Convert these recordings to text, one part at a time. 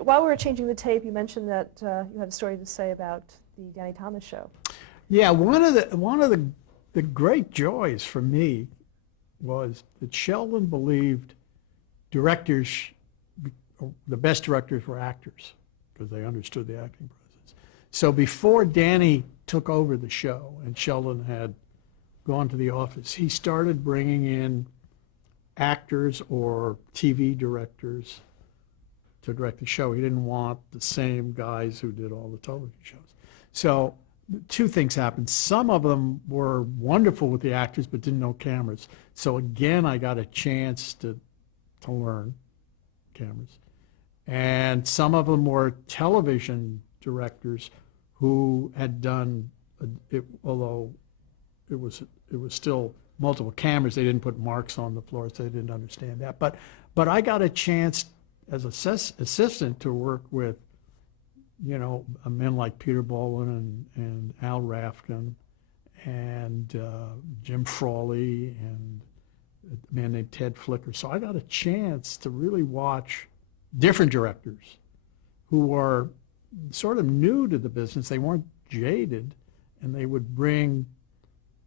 Hey, while we were changing the tape, you mentioned that you had a story to say about the Danny Thomas show. Yeah, one of the great joys for me was that Sheldon believed directors, the best directors were actors because they understood the acting process. So before Danny took over the show and Sheldon had gone to the office, he started bringing in actors or TV directors to direct the show. He didn't want the same guys who did all the television shows. So two things happened. Some of them were wonderful with the actors but didn't know cameras. So again, I got a chance to learn cameras. And some of them were television directors who had done, although it was still multiple cameras, they didn't put marks on the floor, so they didn't understand that. But I got a chance as assistant to work with, men like Peter Baldwin and Al Rafkin and Jim Frawley and a man named Ted Flicker. So I got a chance to really watch different directors who were sort of new to the business. They weren't jaded, and they would bring,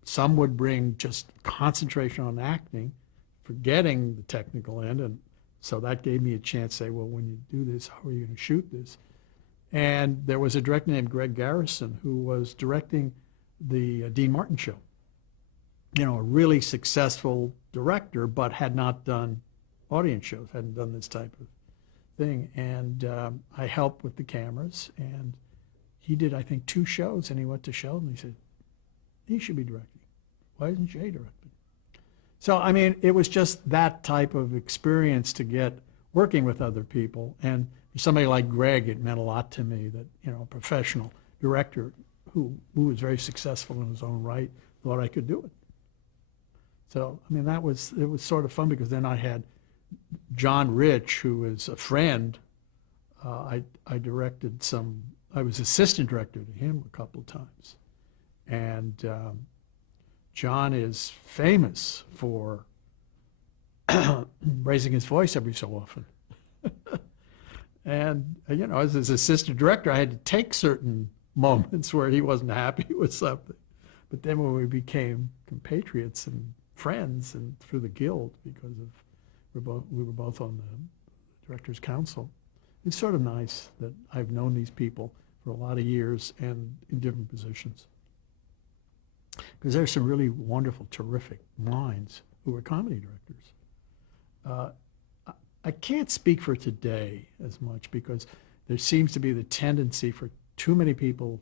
some would bring just concentration on acting, forgetting the technical end. And so that gave me a chance to say, well, when you do this, how are you going to shoot this? And there was a director named Greg Garrison who was directing the Dean Martin show. A really successful director, but had not done audience shows, hadn't done this type of thing. And I helped with the cameras, and he did, I think, 2 shows, and he went to Sheldon and he said, he should be directing. Why isn't Jay directing? So, I mean, it was just that type of experience to get working with other people. And for somebody like Greg, it meant a lot to me that, a professional director who was very successful in his own right thought I could do it. So, I mean, it was sort of fun because then I had John Rich, who is a friend. I directed I was assistant director to him a couple of times. And John is famous for raising his voice every so often. And, as his assistant director, I had to take certain moments where he wasn't happy with something. But then when we became compatriots and friends and through the guild, because we were both on the Directors Council, it's sort of nice that I've known these people for a lot of years and in different positions. Because there's some really wonderful, terrific minds who are comedy directors. I can't speak for today as much because there seems to be the tendency for too many people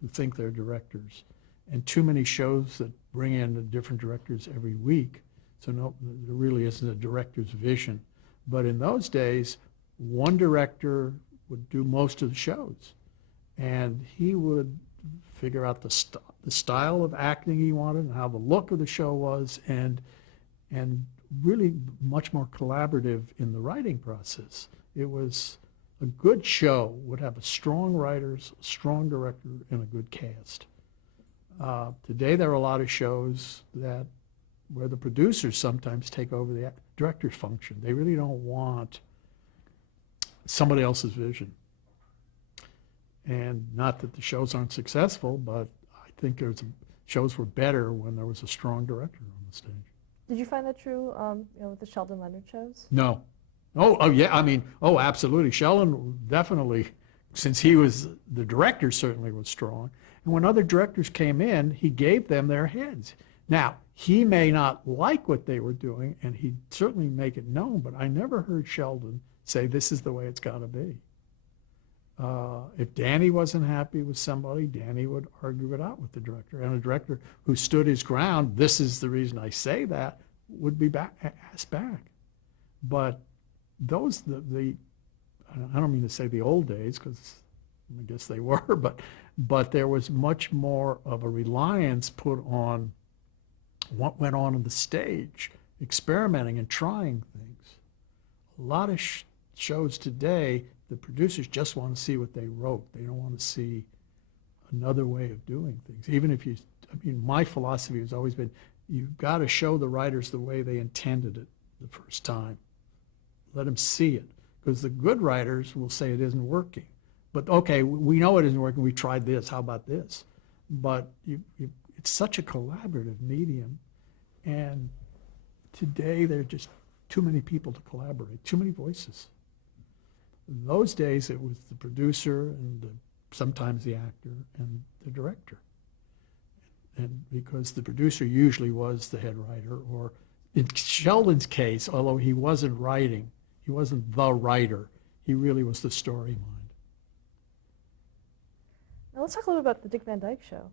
to think they're directors and too many shows that bring in the different directors every week. So no, there really isn't a director's vision. But in those days, one director would do most of the shows, and he would figure out the style of acting he wanted and how the look of the show was, and really much more collaborative in the writing process. It was a good show would have a strong writers, a strong director, and a good cast. Today there are a lot of shows where the producers sometimes take over the director's function. They really don't want somebody else's vision. And not that the shows aren't successful, but I think shows were better when there was a strong director on the stage. Did you find that true with the Sheldon Leonard shows? No. Oh, yeah. I mean, absolutely. Sheldon definitely, since he was the director, certainly was strong. And when other directors came in, he gave them their heads. Now, he may not like what they were doing, and he'd certainly make it known, but I never heard Sheldon say, this is the way it's got to be. If Danny wasn't happy with somebody, Danny would argue it out with the director. And a director who stood his ground, this is the reason I say that, would be asked back. But those, I don't mean to say the old days, because I guess they were, but there was much more of a reliance put on what went on the stage, experimenting and trying things. A lot of shows today, the producers just want to see what they wrote. They don't want to see another way of doing things. Even if my philosophy has always been, you've got to show the writers the way they intended it the first time. Let them see it. because the good writers will say it isn't working. But okay, we know it isn't working. We tried this. How about this? But it's such a collaborative medium, and today there are just too many people to collaborate, too many voices. In those days, it was the producer and sometimes the actor and the director. And because the producer usually was the head writer, or in Sheldon's case, although he wasn't writing, he wasn't the writer, he really was the story mind. Now let's talk a little about the Dick Van Dyke Show.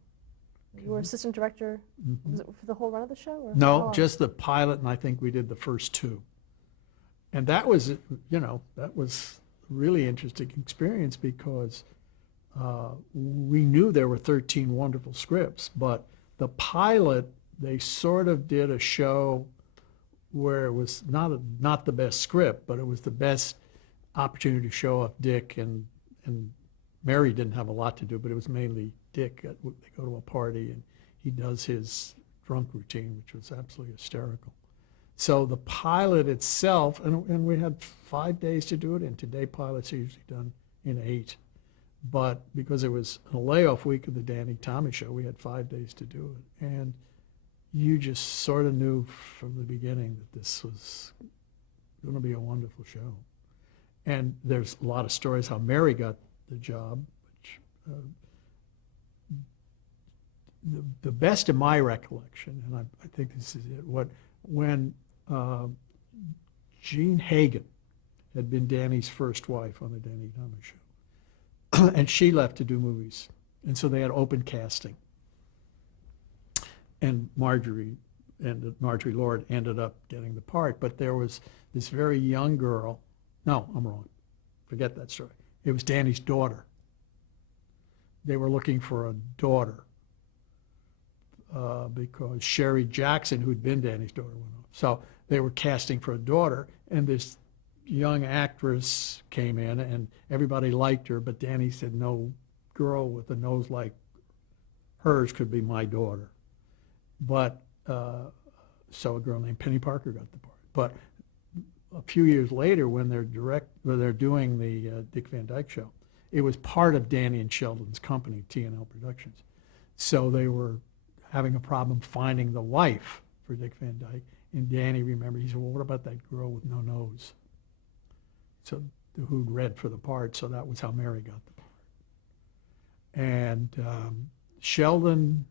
You were assistant director, was it for the whole run of the show? Or how No, long? just the pilot, and I think we did the first two. And that was, that was a really interesting experience because we knew there were 13 wonderful scripts, but the pilot, they sort of did a show where it was not the best script, but it was the best opportunity to show off Dick, and Mary didn't have a lot to do, but it was mainly Dick. They go to a party and he does his drunk routine, which was absolutely hysterical. So the pilot itself, and we had 5 days to do it, and today pilots are usually done in 8. But because it was a layoff week of the Danny Thomas Show, we had 5 days to do it. And you just sort of knew from the beginning that this was going to be a wonderful show. And there's a lot of stories how Mary got the job, which the best of my recollection, and I think this is it, when Jean Hagen had been Danny's first wife on the Danny Thomas Show, and she left to do movies, and so they had open casting, and Marjorie Lord ended up getting the part, but there was this very young girl. No, I'm wrong. Forget that story. It was Danny's daughter. They were looking for a daughter because Sherry Jackson, who'd been Danny's daughter, went off. So they were casting for a daughter, and this young actress came in, and everybody liked her, but Danny said no girl with a nose like hers could be my daughter. But so a girl named Penny Parker got the part. But a few years later, when they're doing the Dick Van Dyke Show, it was part of Danny and Sheldon's company, T&L Productions. So they were having a problem finding the wife for Dick Van Dyke. And Danny remembered, he said, well, what about that girl with no nose? So who'd read for the part, so that was how Mary got the part. And Sheldon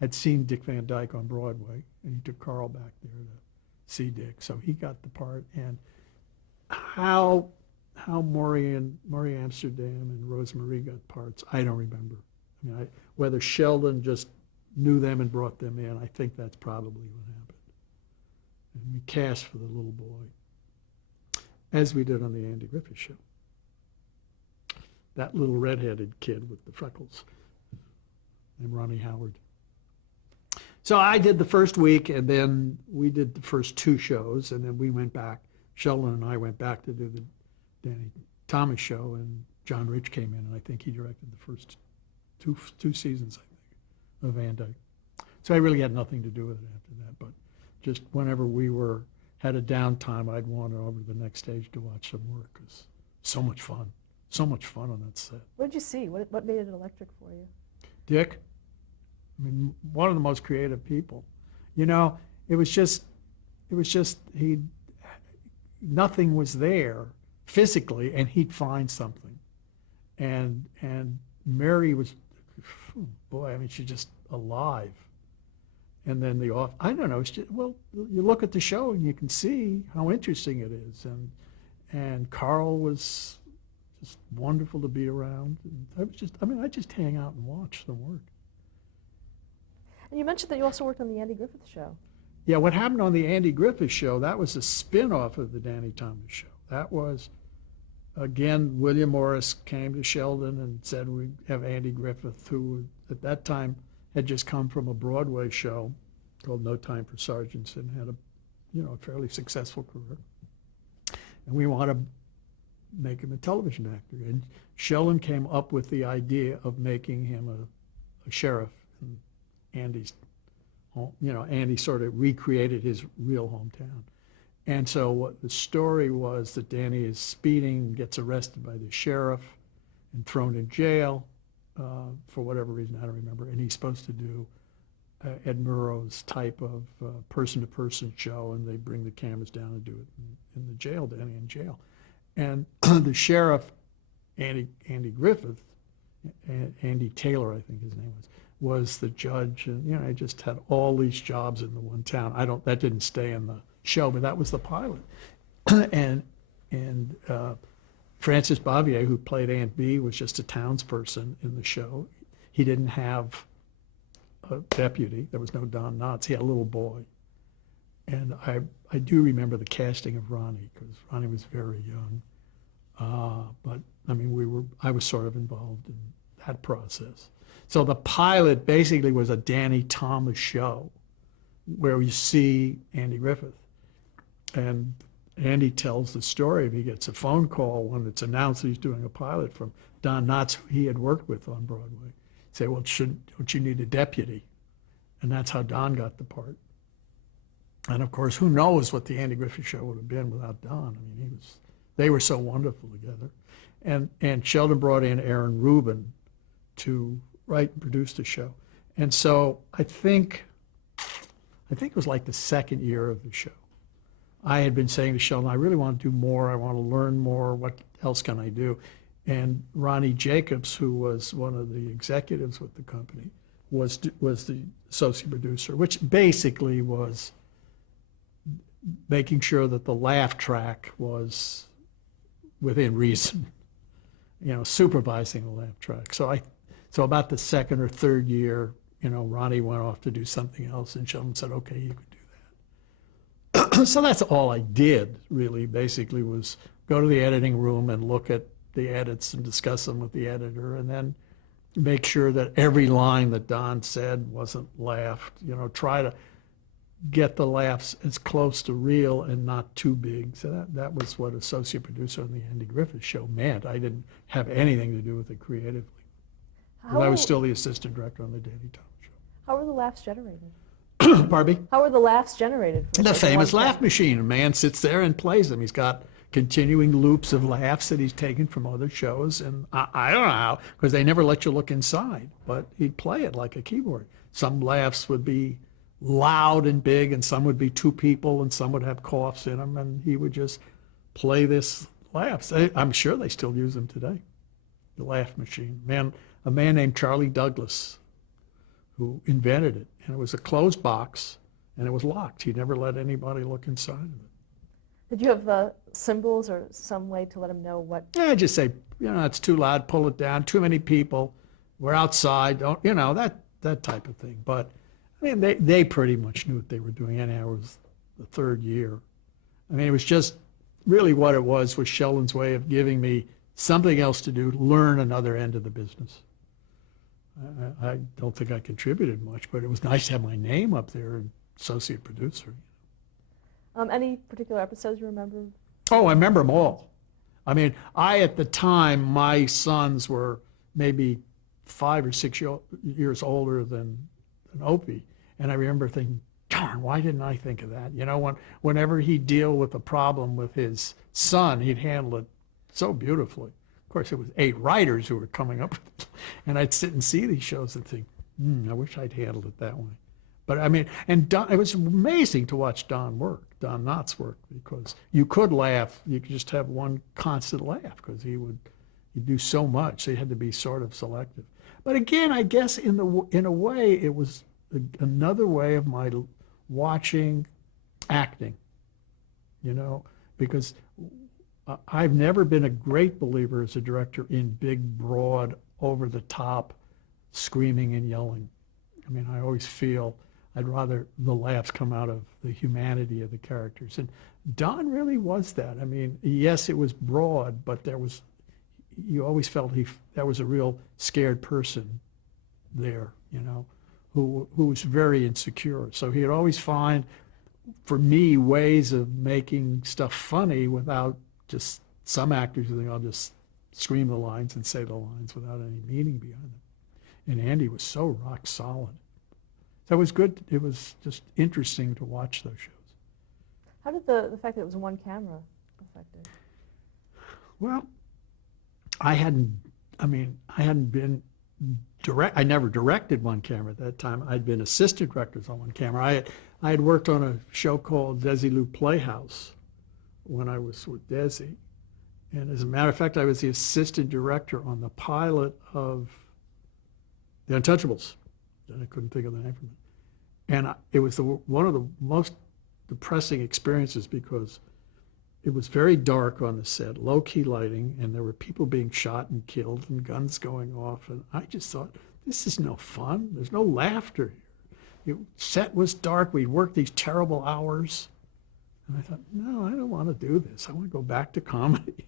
had seen Dick Van Dyke on Broadway, and he took Carl back there to see Dick, so he got the part. And how Maury Amsterdam and Rosemarie got parts, I don't remember. I mean, whether Sheldon just knew them and brought them in, I think that's probably what happened. And we cast for the little boy, as we did on the Andy Griffith Show. That little redheaded kid with the freckles, named Ronnie Howard. So I did the first week, and then we did the first 2 shows, and then we went back. Sheldon and I went back to do the Danny Thomas Show, and John Rich came in, and I think he directed the first two seasons, I think, of Van Dyke. So I really had nothing to do with it after that, but just whenever we had a downtime, I'd wander over to the next stage to watch some work. It was so much fun on that set. What did you see? What made it electric for you? Dick, I mean, one of the most creative people. It was just nothing was there physically, and he'd find something. And Mary was, boy, I mean, she's just alive. And then I don't know, it's just, well, you look at the show and you can see how interesting it is. And Carl was just wonderful to be around. And I just hang out and watch the work. And you mentioned that you also worked on the Andy Griffith Show. Yeah, what happened on the Andy Griffith Show, that was a spin-off of the Danny Thomas Show. That was, again, William Morris came to Sheldon and said we have Andy Griffith, who at that time had just come from a Broadway show called No Time for Sergeants and had a fairly successful career. And we want to make him a television actor. And Sheldon came up with the idea of making him a sheriff in Andy's home. Andy sort of recreated his real hometown. And so what the story was that Danny is speeding, gets arrested by the sheriff and thrown in jail for whatever reason, I don't remember. And he's supposed to do Ed Murrow's type of person-to-person show, and they bring the cameras down and do it in the jail, Danny in jail. And the sheriff, Andy Griffith, Andy Taylor, I think his name was the judge. And, you know, I just had all these jobs in the one town. That didn't stay in the show, but that was the pilot. and Francis Bavier, who played Aunt B, was just a townsperson in the show. He didn't have a deputy. There was no Don Knotts. He had a little boy. And I do remember the casting of Ronnie, because Ronnie was very young. But I mean, I was sort of involved in that process. So the pilot basically was a Danny Thomas show where you see Andy Griffith. And Andy tells the story of he gets a phone call when it's announced he's doing a pilot from Don Knotts, who he had worked with on Broadway. Say, well, don't you need a deputy? And that's how Don got the part. And of course, who knows what the Andy Griffith show would have been without Don. I mean, they were so wonderful together. And Sheldon brought in Aaron Rubin to write and produce the show. And so I think it was like the second year of the show. I had been saying to Sheldon, I really want to do more. I want to learn more. What else can I do? And Ronnie Jacobs, who was one of the executives with the company, was the associate producer, which basically was making sure that the laugh track was within reason, you know, supervising the laugh track. So about the second or third year, you know, Ronnie went off to do something else, and Sheldon said, okay, you could do that. So that's all I did, really, basically, was go to the editing room and look at the edits and discuss them with the editor, and then make sure that every line that Don said wasn't laughed, you know, try to get the laughs as close to real and not too big. So that was what associate producer on the Andy Griffith show meant. I didn't have anything to do with it creatively. But I was still the assistant director on the Danny Thomas show. How were the laughs generated? Pardon me? How were the laughs generated? The famous laugh machine. A man sits there and plays them. He's got continuing loops of laughs that he's taken from other shows. And I don't know how, because they never let you look inside, but he'd play it like a keyboard. Some laughs would be loud and big, and some would be two people, and some would have coughs in them, and he would just play this laughs. I'm sure they still use them today, the laugh machine. A man named Charlie Douglas who invented it, and it was a closed box, and it was locked. He never let anybody look inside of it. Did you have symbols or some way to let him know what? Yeah, just say, you know, it's too loud, pull it down, too many people, we're outside, don't, you know, that type of thing. But I mean, they pretty much knew what they were doing. Anyhow, it was the third year. I mean, it was just really what it was Sheldon's way of giving me something else to do, learn another end of the business. I don't think I contributed much, but it was nice to have my name up there, associate producer. Any particular episodes you remember? Oh, I remember them all. I mean, at the time, my sons were maybe 5 or 6 years older than Opie. And I remember thinking, darn, why didn't I think of that? You know, whenever he'd deal with a problem with his son, he'd handle it so beautifully. Of course, it was 8 writers who were coming up with it. And I'd sit and see these shows and think, I wish I'd handled it that way. But I mean, and Don, it was amazing to watch Don Knotts work, because you could laugh. You could just have one constant laugh, because he'd do so much. So you had to be sort of selective. But again, I guess in a way, it was another way of my watching acting, you know, because I've never been a great believer as a director in big, broad, over-the-top screaming and yelling. I mean, I always feel I'd rather the laughs come out of the humanity of the characters. And Don really was that. I mean, yes, it was broad, but you always felt that was a real scared person there, you know, who was very insecure. So he'd always find, for me, ways of making stuff funny without just, some actors think I'll just scream the lines and say the lines without any meaning behind them. And Andy was so rock solid. So it was good. It was just interesting to watch those shows. How did the fact that it was one camera affect it? Well, I hadn't been I never directed one camera at that time. I'd been assistant directors on one camera. I had worked on a show called Desilu Playhouse when I was with Desi. And as a matter of fact, I was the assistant director on the pilot of The Untouchables. And I couldn't think of the name from it. And it was one of the most depressing experiences because it was very dark on the set, low-key lighting, and there were people being shot and killed and guns going off. And I just thought, this is no fun. There's no laughter here. The set was dark. We'd worked these terrible hours. And I thought, no, I don't want to do this. I want to go back to comedy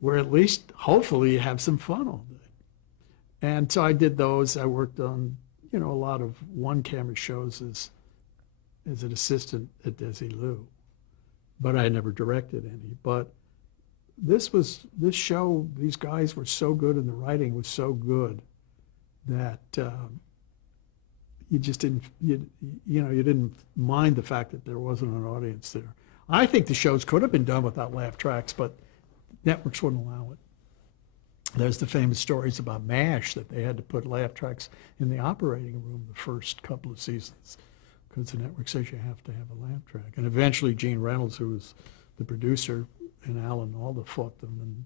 where at least, hopefully, you have some fun all day. And so I did those. I worked on, a lot of one-camera shows as an assistant at Desilu. But I never directed any. But this show, these guys were so good and the writing was so good that you just didn't, you didn't mind the fact that there wasn't an audience there. I think the shows could have been done without laugh tracks, but networks wouldn't allow it. There's the famous stories about MASH that they had to put laugh tracks in the operating room the first couple of seasons because the network says you have to have a laugh track. And eventually Gene Reynolds, who was the producer, and Alan Alda fought them, and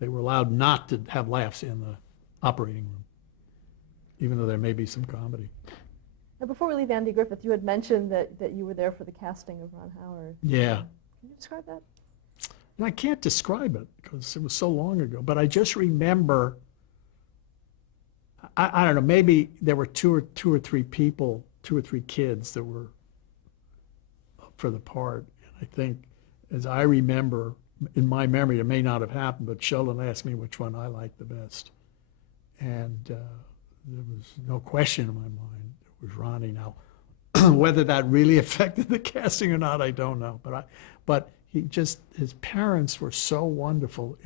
they were allowed not to have laughs in the operating room, even though there may be some comedy. Now, before we leave Andy Griffith, you had mentioned that you were there for the casting of Ron Howard. Yeah. Can you describe that? And I can't describe it because it was so long ago, but I just remember, I don't know, maybe there were two or three people, 2 or 3 kids that were up for the part. And I think, as I remember, in my memory, it may not have happened, but Sheldon asked me which one I liked the best. And there was no question in my mind, it was Ronnie. Now, whether that really affected the casting or not, I don't know. But his parents were so wonderful.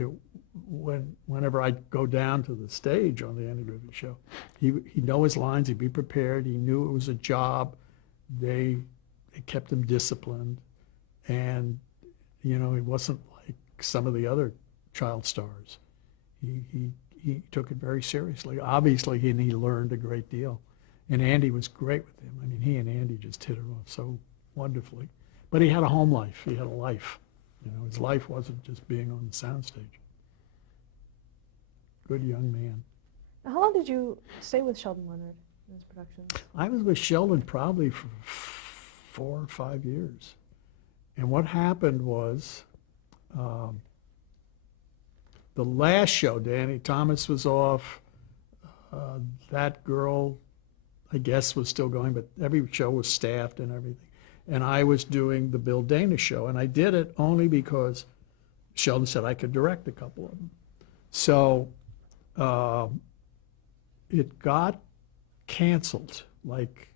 Whenever I'd go down to the stage on the Andy Griffith Show, he'd know his lines, he'd be prepared, he knew it was a job. They kept him disciplined. And, he wasn't like some of the other child stars. He took it very seriously. Obviously, he learned a great deal. And Andy was great with him. I mean, he and Andy just hit it off so wonderfully. But he had a home life. He had a life. His life wasn't just being on the soundstage. Good young man. Now, how long did you stay with Sheldon Leonard in his productions? I was with Sheldon probably for 4 or 5 years. And what happened was the last show, Danny Thomas was off. That girl, I guess, was still going, but every show was staffed and everything. And I was doing the Bill Dana show, and I did it only because Sheldon said I could direct a couple of them. So it got canceled like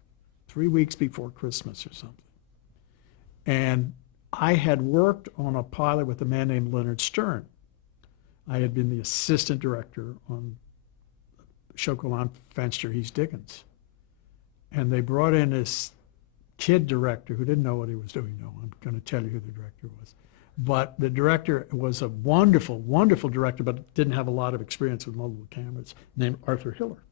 3 weeks before Christmas or something. And I had worked on a pilot with a man named Leonard Stern. I had been the assistant director on a show called On Fenster, He's Dickens. And they brought in this kid director who didn't know what he was doing. No, I'm going to tell you who the director was. But the director was a wonderful, wonderful director, but didn't have a lot of experience with multiple cameras, named Arthur Hiller.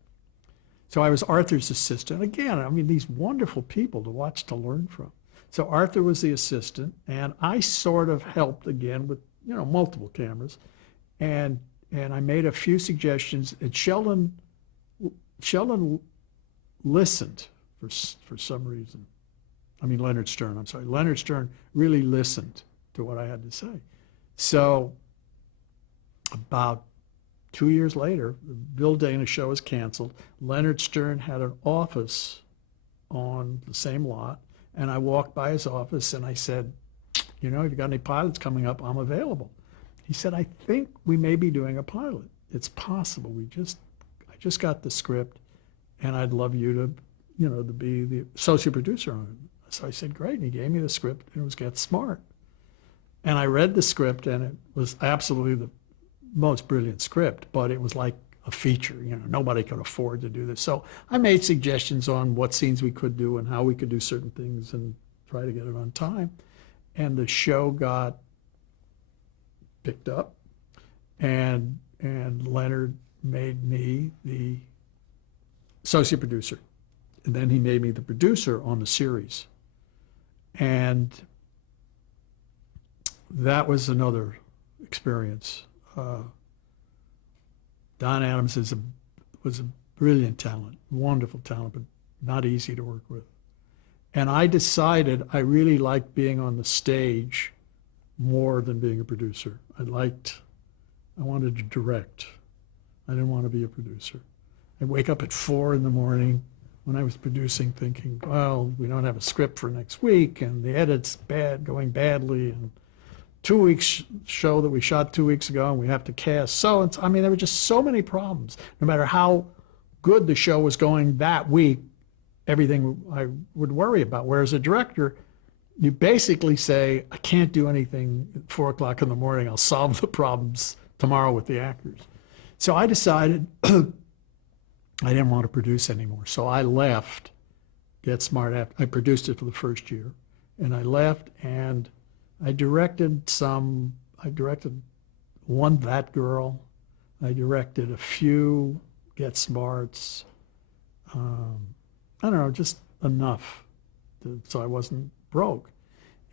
So I was Arthur's assistant. Again, I mean, these wonderful people to watch, to learn from. So Arthur was the assistant, and I sort of helped again with, multiple cameras. And I made a few suggestions, and Sheldon listened for some reason. I mean, Leonard Stern, I'm sorry. Leonard Stern really listened to what I had to say. So about 2 years later, the Bill Dana show was canceled. Leonard Stern had an office on the same lot, and I walked by his office and I said, if you got any pilots coming up, I'm available. He said, I think we may be doing a pilot. It's possible. I just got the script, and I'd love you to be the associate producer on it. So I said, great. And he gave me the script, and it was Get Smart. And I read the script, and it was absolutely the most brilliant script, but it was like a feature. Nobody could afford to do this. So I made suggestions on what scenes we could do and how we could do certain things and try to get it on time. and the show got picked up, and Leonard made me the associate producer. And then he made me the producer on the series. And that was another experience. Don Adams was a brilliant talent, wonderful talent, but not easy to work with. And I decided I really liked being on the stage more than being a producer. I wanted to direct. I didn't want to be a producer. I'd wake up at 4 in.the.morning when I was producing thinking, well, we don't have a script for next week, and the edit's going badly, and 2 weeks show that we shot 2 weeks ago, and we have to cast. So, I mean, there were just so many problems. No matter how good the show was going that week, everything I would worry about. Whereas a director, you basically say, I can't do anything at 4 o'clock in the morning. I'll solve the problems tomorrow with the actors. So I decided I didn't want to produce anymore. So I left Get Smart after I produced it for the first year. And I left, and I directed one That Girl. I directed a few Get Smarts. I don't know, just enough so I wasn't broke.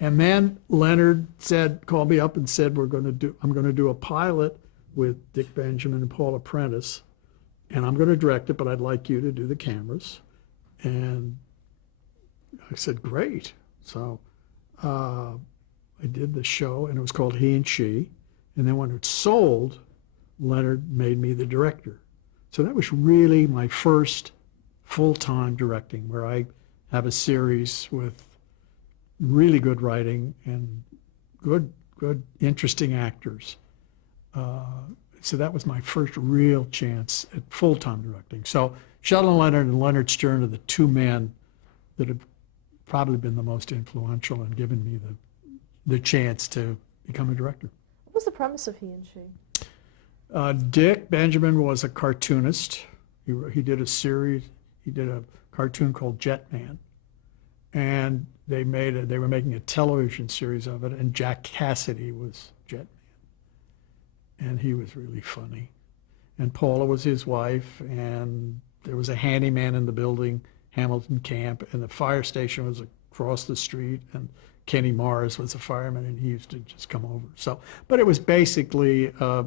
And then Leonard called me up and said, I'm going to do a pilot with Dick Benjamin and Paula Prentice, and I'm going to direct it, but I'd like you to do the cameras. And I said, great. So I did the show, and it was called He and She. And then when it sold, Leonard made me the director. So that was really my first full-time directing, where I have a series with really good writing and good, interesting actors. So that was my first real chance at full-time directing. So Sheldon Leonard and Leonard Stern are the two men that have probably been the most influential and given me the chance to become a director. What was the premise of He and She? Dick Benjamin was a cartoonist. He did a series. He did a cartoon called Jetman, and they were making a television series of it, and Jack Cassidy was Jetman, and he was really funny. And Paula was his wife, and there was a handyman in the building, Hamilton Camp, and the fire station was across the street, and Kenny Morris was a fireman, and he used to just come over. So, but it was basically a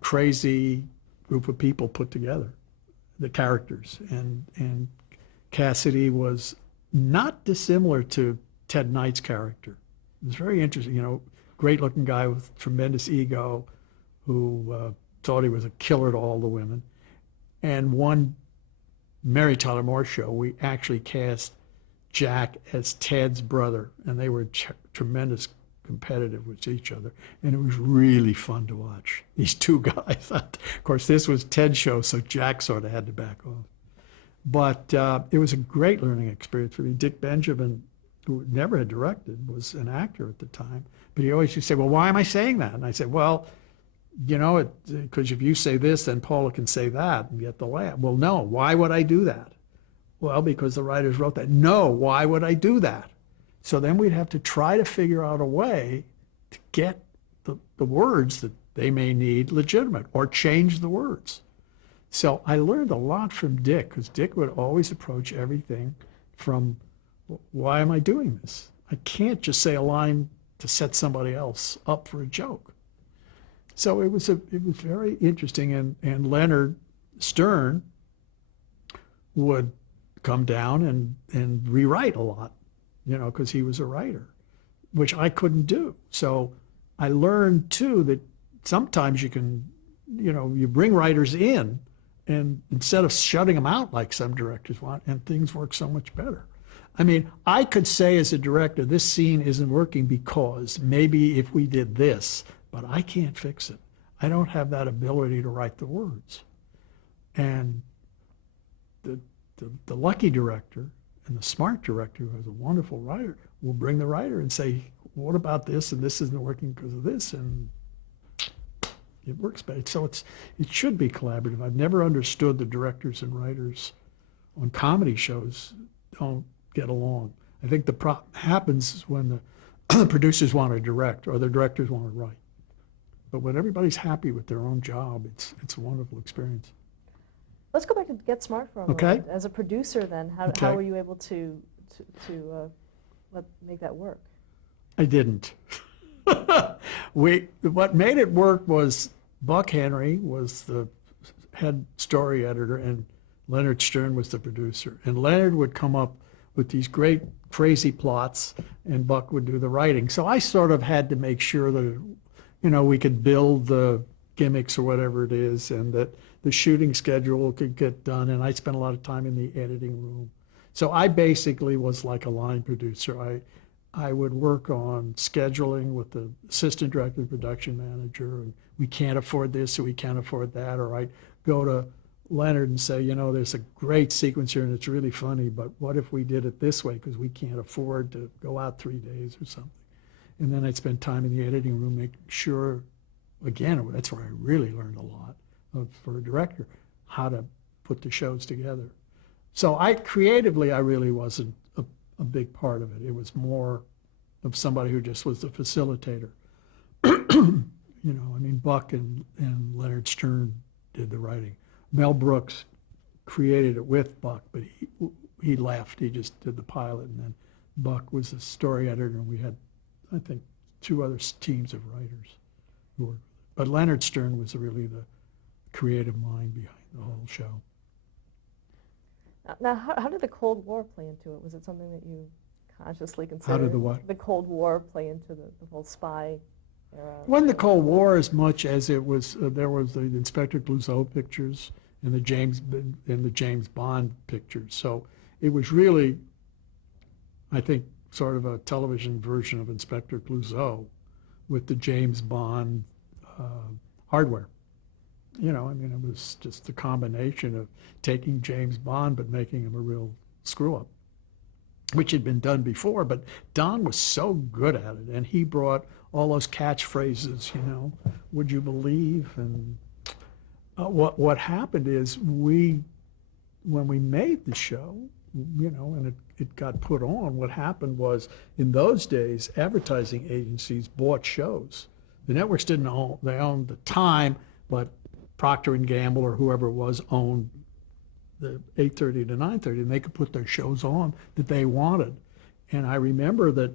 crazy group of people put together, the characters. And Cassidy was not dissimilar to Ted Knight's character. It was very interesting, great looking guy with tremendous ego who thought he was a killer to all the women. And one Mary Tyler Moore show, we actually cast Jack as Ted's brother, and they were tremendous competitive with each other, and it was really fun to watch these two guys. Of course, this was Ted's show, so Jack sort of had to back off. But it was a great learning experience for me. Dick Benjamin, who never had directed, was an actor at the time, but he always used to say, well, why am I saying that? And I said, well, because if you say this, then Paula can say that and get the laugh. Well, no, why would I do that? Well, because the writers wrote that. No, why would I do that? So then we'd have to try to figure out a way to get the words that they may need legitimate, or change the words. So I learned a lot from Dick, because Dick would always approach everything from, why am I doing this? I can't just say a line to set somebody else up for a joke. So it was very interesting, and Leonard Stern would come down and rewrite a lot, because he was a writer, which I couldn't do. So I learned too that sometimes you can, you bring writers in, and instead of shutting them out like some directors want, and things work so much better. I mean, I could say as a director, this scene isn't working because maybe if we did this, but I can't fix it. I don't have that ability to write the words. And the lucky director and the smart director, who is a wonderful writer, will bring the writer and say, what about this? And this isn't working because of this. And it works better. So it should be collaborative. I've never understood the directors and writers on comedy shows don't get along. I think the problem happens when the producers want to direct or the directors want to write. But when everybody's happy with their own job, it's a wonderful experience. Let's go back to Get Smart for a Okay. moment. As a producer, then, how Okay. were you able to make that work? I didn't. What made it work was Buck Henry was the head story editor and Leonard Stern was the producer. And Leonard would come up with these great crazy plots and Buck would do the writing. So I sort of had to make sure that, we could build the gimmicks or whatever it is and that the shooting schedule could get done. And I spent a lot of time in the editing room. So I basically was like a line producer. I would work on scheduling with the assistant director, production manager, and we can't afford this or we can't afford that. Or I'd go to Leonard and say, there's a great sequence here and it's really funny, but what if we did it this way because we can't afford to go out 3 days or something. And then I'd spend time in the editing room making sure, again, that's where I really learned a lot for a director, how to put the shows together. So creatively, I really wasn't a big part of it. It was more of somebody who just was the facilitator. Buck and Leonard Stern did the writing. Mel Brooks created it with Buck, but he left. He just did the pilot, and then Buck was the story editor, and we had, I think, 2 other teams of writers who worked with it. But Leonard Stern was really the creative mind behind the whole show. Now, how did the Cold War play into it? Was it something that you consciously considered? How did the what? The Cold War play into the whole spy era? It wasn't the Cold War as much as it was. There was the Inspector Clouseau pictures and the James Bond pictures. So it was really, I think, sort of a television version of Inspector Clouseau with the James Bond hardware. It was just a combination of taking James Bond but making him a real screw-up, which had been done before, but Don was so good at it, and he brought all those catchphrases, would you believe? And what happened is when we made the show, and it got put on, what happened was in those days, advertising agencies bought shows. The networks didn't own, they owned the time, but Procter & Gamble or whoever it was owned the 8:30 to 9:30, and they could put their shows on that they wanted. And I remember that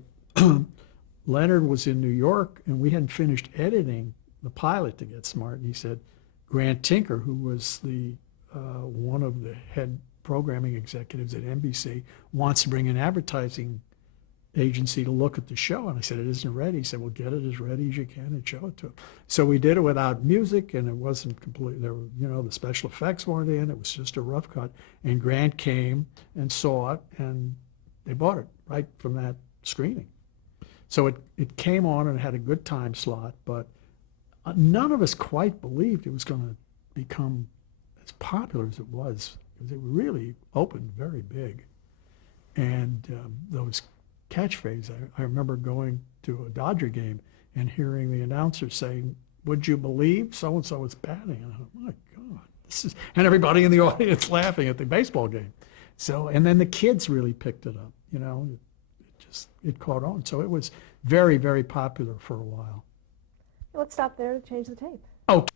Leonard was in New York, and we hadn't finished editing the pilot to Get Smart, and he said, Grant Tinker, who was the one of the head programming executives at NBC, wants to bring an advertising agency to look at the show. And I said, it isn't ready. He said, well, get it as ready as you can and show it to him. So we did it without music, and it wasn't complete. There were, the special effects weren't in. It was just a rough cut. And Grant came and saw it, and they bought it right from that screening. So it came on and had a good time slot, but none of us quite believed it was going to become as popular as it was, because it really opened very big. And those catchphrase. I remember going to a Dodger game and hearing the announcer saying, would you believe so-and-so is batting? And I thought, my God, and everybody in the audience laughing at the baseball game. So, and then the kids really picked it up, it caught on. So it was very, very popular for a while. Let's stop there to change the tape. Okay.